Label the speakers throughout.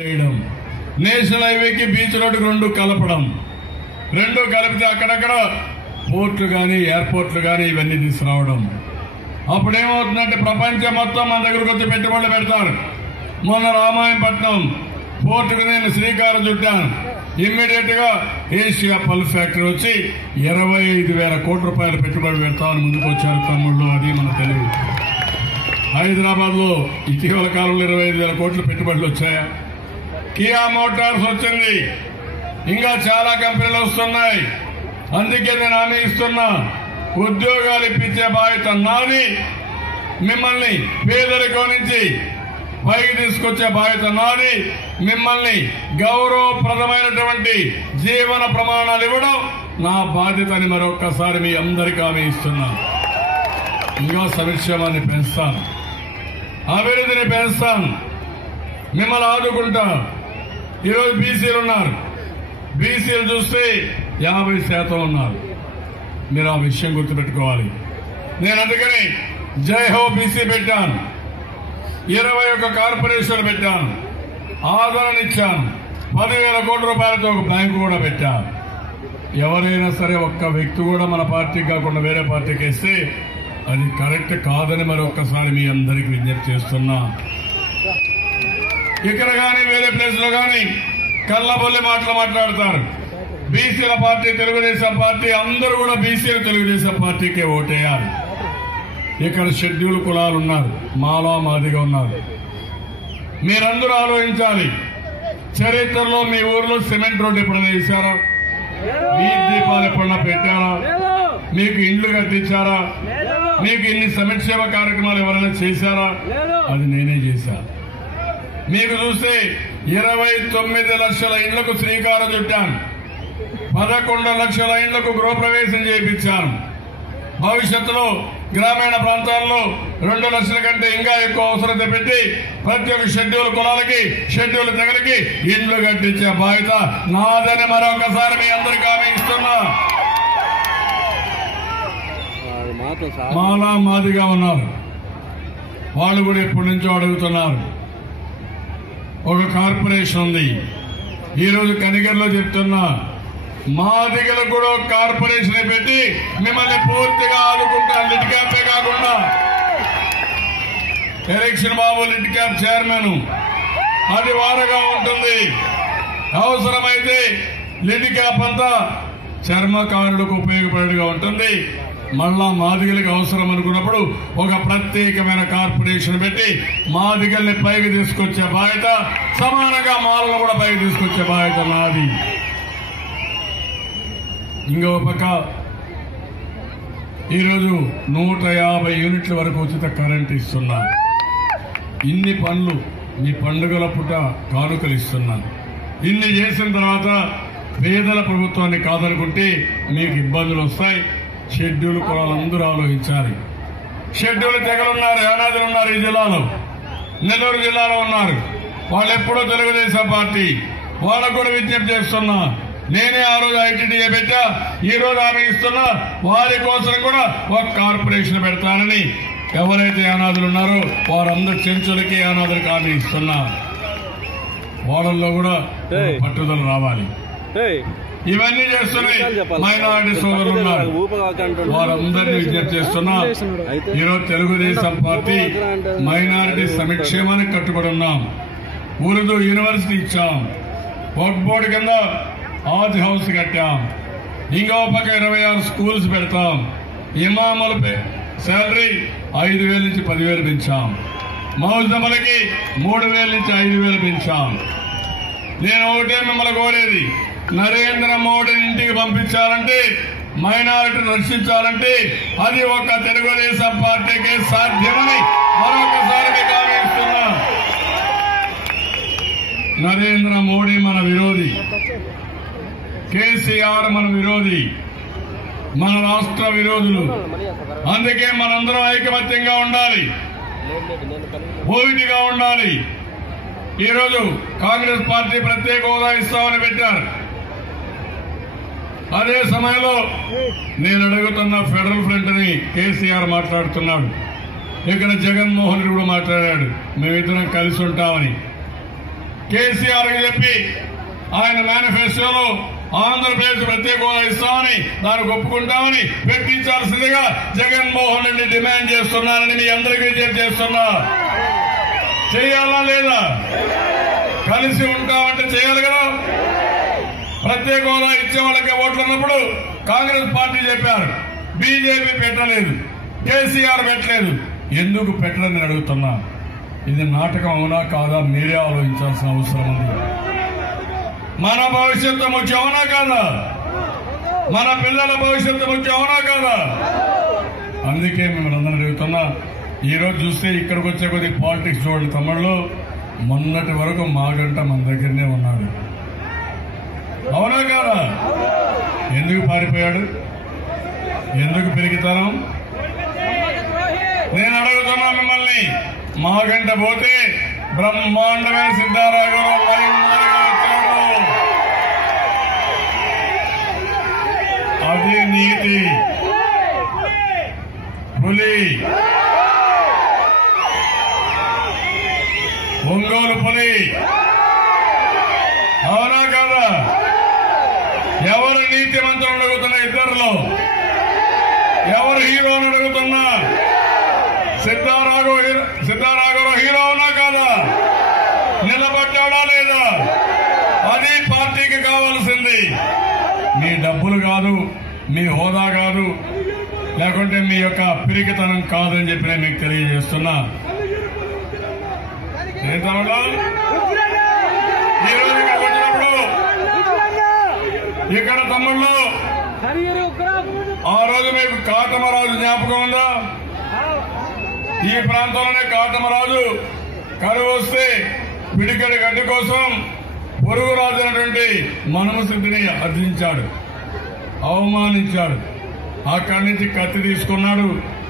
Speaker 1: చేయడం. నేషనల్ హైవేకి beach road రెండు కలపడం. రెండు కలిపితే అక్కడక్కడ పోర్ట్లు కానీ ఎయిర్పోర్ట్లు కానీ ఇవన్నీ తీసుకురావడం. అప్పుడేమవుతుందంటే ప్రపంచం మొత్తం మన దగ్గరకు వచ్చి పెట్టుబడులు పెడతారు. మొన్న రామాయణపట్నం పోర్టుకు నేను శ్రీకారం చుట్టాను. ఇమ్మీడియట్గా ఏషియా పల్ ఫ్యాక్టరీ వచ్చి ఇరవై ఐదు వేల కోట్ల రూపాయల పెట్టుబడి పెడతామని ముందుకు వచ్చారు తమ్ముళ్ళు అది మన తెలివి హైదరాబాద్లో ఇటీవల కాలంలో ఇరవై ఐదు వేల కోట్ల పెట్టుబడులు వచ్చాయా? కియా మోటార్స్ వచ్చింది. ఇంకా చాలా కంపెనీలు వస్తున్నాయి. అందుకే నేను హామీ ఇస్తున్నా ఉద్యోగాలు ఇప్పించే బాధ్యత నాది. మిమ్మల్ని పేదరికం నుంచి పైకి తీసుకొచ్చే బాధ్యత నాది. మిమ్మల్ని గౌరవప్రదమైనటువంటి జీవన ప్రమాణాలు ఇవ్వడం నా బాధ్యత అని మరొక్కసారి మీ అందరికీ హామీ ఇస్తున్నాను ఇంకా సంక్షేమాన్ని పెంచుతాను. అభివృద్ధిని పెంచుతాను. మిమ్మల్ని ఆదుకుంటాను ఈరోజు బీసీలు ఉన్నారు. బీసీలు చూస్తే యాభై శాతం ఉన్నారు. మీరు ఆ విషయం గుర్తుపెట్టుకోవాలి. నేను అందుకని జై హో బీసీ పెట్టాను. ఇరవై ఒక్క కార్పొరేషన్లు పెట్టాను. ఆదరణ ఇచ్చాను. పదివేల కోట్ల రూపాయలతో ఒక బ్యాంకు కూడా పెట్టాను. ఎవరైనా సరే ఒక్క వ్యక్తి కూడా మన పార్టీకి కాకుండా వేరే పార్టీకి వేస్తే అది కరెక్ట్ కాదని మరి ఒక్కసారి మీ అందరికీ విజ్ఞప్తి చేస్తున్నా. ఇక్కడ కానీ వేరే ప్లేస్లో కానీ కళ్ళబొల్లి మాటలు మాట్లాడతారు. బీసీల పార్టీ తెలుగుదేశం పార్టీ అందరూ కూడా బీసీలు తెలుగుదేశం పార్టీకే ఓటేయాలి. ఇక్కడ షెడ్యూల్ కులాలు ఉన్నారు మాలా మాదిగా ఉన్నారు. మీరందరూ ఆలోచించాలి. చరిత్రలో మీ ఊర్లో సిమెంట్ రోడ్డు ఎప్పుడైనా వేశారా? వీధి దీపాలు ఎప్పుడైనా పెట్టారా? మీకు ఇండ్లు కట్టించారా? మీకు ఇన్ని సంక్షేమ కార్యక్రమాలు ఎవరైనా చేశారా? అది నేనే చేశాను మీకు చూస్తే ఇరవై తొమ్మిది లక్షల ఇండ్లకు శ్రీకారం చుట్టాను. పదకొండు లక్షల ఇండ్లకు గృహప్రవేశం చేయించాను. భవిష్యత్తులో గ్రామీణ ప్రాంతాల్లో రెండు లక్షల కంటే ఇంకా ఎక్కువ అవసరత పెట్టి ప్రతి ఒక్క షెడ్యూల్ కులాలకి షెడ్యూల్ తెగలకి ఇండ్లు కట్టించే బాధ్యత నాదని మరొకసారి మీ అందరికీ హామీ ఇస్తున్నా. మాలా మాదిగా ఉన్నారు. వాళ్ళు కూడా ఎప్పటి నుంచో అడుగుతున్నారు. ఒక కార్పొరేషన్ ఉంది. ఈరోజు కనిగర్లో చెప్తున్నా మాదిగలకు కూడా ఒక కార్పొరేషన్ పెట్టి మిమ్మల్ని పూర్తిగా ఆదుకుంటా లిట్ క్యాపే కాకుండా. Election Babu LIDCAP chairman. అది వారగా ఉంటుంది. అవసరమైతే లిడ్ క్యాప్ అంతా చర్మకారులకు ఉపయోగపడేగా ఉంటుంది. మళ్ళా మాదిగలకు అవసరం అనుకున్నప్పుడు ఒక ప్రత్యేకమైన కార్పొరేషన్ పెట్టి మాదిగల్ని పైకి తీసుకొచ్చే బాధ్యత సమానంగా మాలను కూడా పైకి తీసుకొచ్చే బాధ్యత నాది. ఇంకో పక్క ఈరోజు నూట యాభై యూనిట్ల వరకు ఉచిత కరెంట్ ఇస్తున్నారు ఇన్ని పనులు మీ పండుగల పుట కానుకలు ఇస్తున్నాను ఇన్ని చేసిన తర్వాత పేదల ప్రభుత్వాన్ని కాదనుకుంటే మీకు ఇబ్బందులు వస్తాయి. షెడ్యూల్ కులాలందరూ ఆలోచించాలి. షెడ్యూల్ తెగలున్నారు యానాదులు ఉన్నారు ఈ జిల్లాలో. నెల్లూరు జిల్లాలో ఉన్నారు. వాళ్ళు ఎప్పుడో తెలుగుదేశం పార్టీ. వాళ్ళకు కూడా విజ్ఞప్తి చేస్తున్నా. నేనే ఆ రోజు ఐటీడీఏ పెట్టా. ఈ రోజు ఆమె ఇస్తున్నా. వారి కోసం కూడా ఒక కార్పొరేషన్ పెడతానని ఎవరైతే అనాథులు ఉన్నారో వారందరు చెంచులకి అనాథులకి హామీ ఇస్తున్నా. వాళ్ళల్లో కూడా పట్టుదల రావాలి. ఇవన్నీ చేస్తున్నాయి. మైనారిటీ సోదరులు ఉన్నారు. వారందరినీ విజ్ఞప్తి చేస్తున్నా ఈరోజు తెలుగుదేశం పార్టీ మైనారిటీ సంక్షేమానికి కట్టుబడి ఉన్నాం ఉర్దూ యూనివర్సిటీ ఇచ్చాం. వర్క్ బోర్డు కింద ఆది హౌస్ కట్టాం. ఇంకో పక్క ఇరవై ఆరు స్కూల్స్ పెడతాం. ఇమాముల శాలరీ ఐదు వేల నుంచి పదివేలు పెంచాం. మౌజములకి మూడు వేల నుంచి ఐదు వేలు పెంచాం. నేను ఒకటే మిమ్మల్ని కోరేది. నరేంద్ర మోడీని ఇంటికి పంపించాలంటే మైనారిటీ రక్షించాలంటే అది ఒక తెలుగుదేశం పార్టీకే సాధ్యమని మరొకసారి మీకు నరేంద్ర మోడీ మన విరోధి. కేసీఆర్ మన విరోధి. మన రాష్ట్ర విరోధులు. అందుకే మనందరం ఐకమత్యంగా ఉండాలి. ఓవిటిగా ఉండాలి. ఈరోజు కాంగ్రెస్ పార్టీ ప్రత్యేక హోదా ఇస్తామని పెట్టారు. అదే సమయంలో నేను అడుగుతున్న ఫెడరల్ ఫ్రంట్ అని కేసీఆర్ మాట్లాడుతున్నాడు. ఇక్కడ జగన్మోహన్ రెడ్డి కూడా మాట్లాడాడు. మేమిద్దరం కలిసి ఉంటామని. కేసీఆర్ చెప్పి ఆయన మేనిఫెస్టోలో ఆంధ్రప్రదేశ్ ప్రత్యేక హోదా ఇస్తామని దానికి ఒప్పుకుంటామని పెట్టించాల్సిందిగా జగన్మోహన్ రెడ్డి డిమాండ్ చేస్తున్నారని మీ అందరికీ విజ్ఞప్తి చేస్తున్నా. చేయాలా లేదా? కలిసి ఉంటామంటే చేయాలి కదా. ప్రత్యేక హోదా ఇచ్చే వాళ్ళకే ఓట్లు ఉన్నప్పుడు కాంగ్రెస్ పార్టీ చెప్పారు. బీజేపీ పెట్టలేదు. కేసీఆర్ పెట్టలేదు. ఎందుకు పెట్టలేదని అడుగుతున్నా. ఇది నాటకం అవునా కాదా? మీరే ఆలోచించాల్సిన అవసరం ఉంది. మన భవిష్యత్తు ముఖ్యం అవునా కాదా? మన పిల్లల భవిష్యత్తు ముఖ్యం అవునా కాదా? అందుకే మిమ్మల్ని అందరూ అడుగుతున్నా. ఈరోజు చూస్తే ఇక్కడికి వచ్చే కొద్ది పాలిటిక్స్ చూడండి తమ్ముళ్ళు మొన్నటి వరకు మా గంట మన దగ్గరనే ఉన్నాడు అవునా కాదా ఎందుకు పారిపోయాడు? ఎందుకు పెరిగితనం నేను అడుగుతున్నా మిమ్మల్ని మా గంట పోతే బ్రహ్మాండమైన సిద్ధారాఘవ లైన్ మారిగా వచ్చాడు అది నీతి పులి ఒంగోలు పులి అవునా కాదా ఎవరు అడుగుతున్నా ఇద్దరులో ఎవరు హీరోని అడుగుతున్నా? సిద్ధారాఘవ హీరో సిద్ధారాఘవ హీరో అవునా కాదా? నిలబడ్డాడా లేదా? అది పార్టీకి కావాల్సింది. మీ డబ్బులు కాదు మీ హోదా కాదు లేకుంటే మీ యొక్క పిరికితనం కాదని చెప్పి నేను మీకు తెలియజేస్తున్నా. ఏం తమ్ముడు? ఈ రోజు ఇక్కడికి వచ్చినప్పుడు ఇక్కడ తమ్ముళ్ళు ఆ రోజు మీకు కాటమరాజు జ్ఞాపకం ఉందా? ఈ ప్రాంతంలోనే కాటమరాజు కరువు వస్తే పిడికడి గడ్డి కోసం పొరుగు రాజు అయినటువంటి మనుమసిద్ధిని అర్థించాడు అవమానించాడు. అక్కడి నుంచి కత్తి తీసుకున్నాడు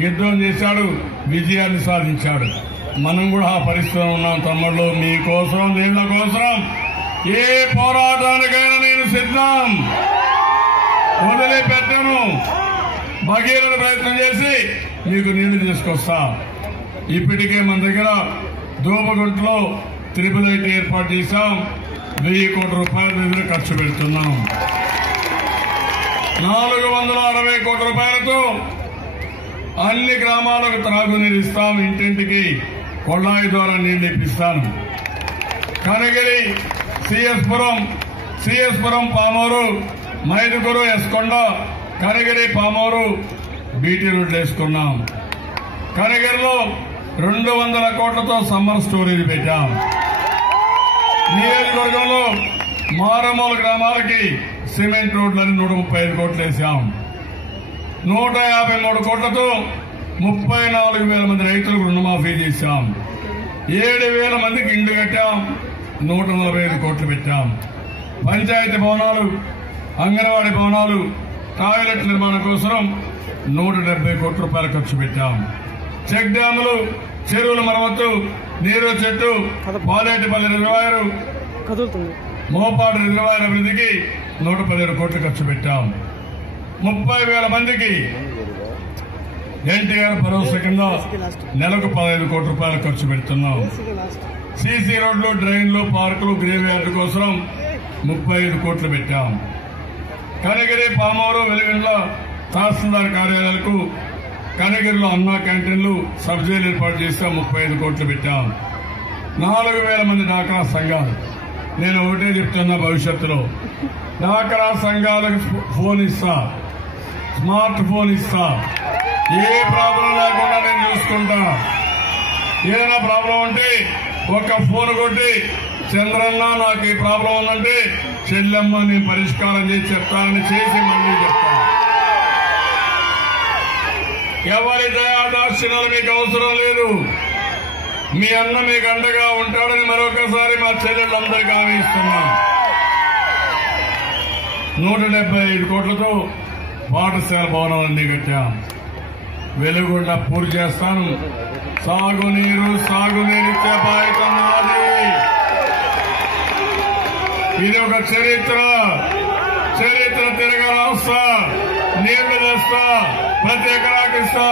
Speaker 1: యుద్ధం చేశాడు విజయాన్ని సాధించాడు. మనం కూడా ఆ పరిస్థితిలో ఉన్నాం తమ్ముళ్ళు మీకోసం నీళ్ళ కోసం ఏ పోరాటానికైనా నేను సిద్ధం. వదిలిపెట్టను. భగీరథ ప్రయత్నం చేసి మీకు నీళ్ళు తీసుకొస్తా. ఇప్పటికే మన దగ్గర దూపగుంటలో త్రిపుల్ ఐటీ ఏర్పాటు చేశాం. వెయ్యి కోట్ల రూపాయల నిధులు ఖర్చు పెడుతున్నాం. నాలుగు వందల అరవై కోట్ల రూపాయలతో అన్ని గ్రామాలకు త్రాగునీరు ఇస్తాం. ఇంటింటికి కొళ్ళాయి ద్వారా నీళ్ళు ఇప్పిస్తాను. కనగిరి సిఎస్పురం సిఎస్పురం పామూరు మైదుగురు ఎస్కొండ కనగిరి పామూరు బీటీ రోడ్లు వేసుకున్నాం. కనగిరిలో రెండు వందల కోట్లతో సమ్మర్ స్టోరీలు పెట్టాం. నియోజకవర్గంలో మారమూల గ్రామాలకి సిమెంట్ రోడ్లని నూట ముప్పై ఐదు కోట్లు వేసాం. నూట యాభై మూడు కోట్లతో ముప్పై నాలుగు వేల మంది రైతులకు రుణమాఫీ చేశాం. ఏడు వేల మందికి ఇండ్లు కట్టాం. నూట నలభై ఐదు కోట్లు పెట్టాం. పంచాయతీ భవనాలు అంగన్వాడీ భవనాలు టాయిలెట్ నిర్మాణం కోసం నూట డెబ్బై కోట్ల రూపాయలు ఖర్చు పెట్టాం. చెక్ డ్యాములు చెరువుల మరమ్మతు నీరు చెట్టు పాలేటిపల్లి రిజర్వాయరు మోపాడు రిజర్వాయర్ అభివృద్ధికి నూట పదిహేడు కోట్లు ఖర్చు పెట్టాం. ముప్పై వేల మందికి ఎన్టీఆర్ భరోసా కింద నెలకు పదహైదు కోట్ల రూపాయలు ఖర్చు పెడుతున్నాం. సీసీ రోడ్లు డ్రైన్లు పార్కులు గ్రేవ్ యార్డు కోసం ముప్పై ఐదు కోట్లు పెట్టాం. కనగిరి పామూరు వెలుగుండ్ల తహసీల్దార్ కార్యాలయాలకు కనగిరిలో అన్నా క్యాంటీన్లు సబ్ ఏర్పాటు చేస్తే ముప్పై ఐదు కోట్లు పెట్టాం. నాలుగు వేల మంది డాక్రా సంఘాలు. నేను ఒకటే చెప్తున్నా భవిష్యత్తులో. డాక్రా సంఘాలకు ఫోన్ ఇస్తా. స్మార్ట్ ఫోన్ ఇస్తా. ఏ ప్రాబ్లం లేకుండా నేను చూసుకుంటా. ఏదైనా ప్రాబ్లం ఉంటే ఒక్క ఫోన్ కొట్టి చంద్రన్న నాకు ఈ ప్రాబ్లం ఉందంటే చెల్లెమ్మ నేను పరిష్కారం చేసి చెప్తానని చేసి మళ్ళీ చెప్తాను. ఎవరి దయాదాక్షిణాలు మీకు అవసరం లేదు. మీ అన్న మీకు అండగా ఉంటాడని మరొకసారి మా చెల్లెళ్ళందరికీ హామీ ఇస్తున్నాం. నూట డెబ్బై ఐదు కోట్లతో పాఠశాల భవనాలన్నీ కట్టాం. వెలుగుండ పూర్తి చేస్తాను. సాగునీరు సాగునీరు ఇచ్చే బాధ్యత ఇది ఒక చరిత్ర. చరిత్ర తిరగ రాస్తా నీళ్ళు తెస్తా ప్రతి ఎకరాకిస్తా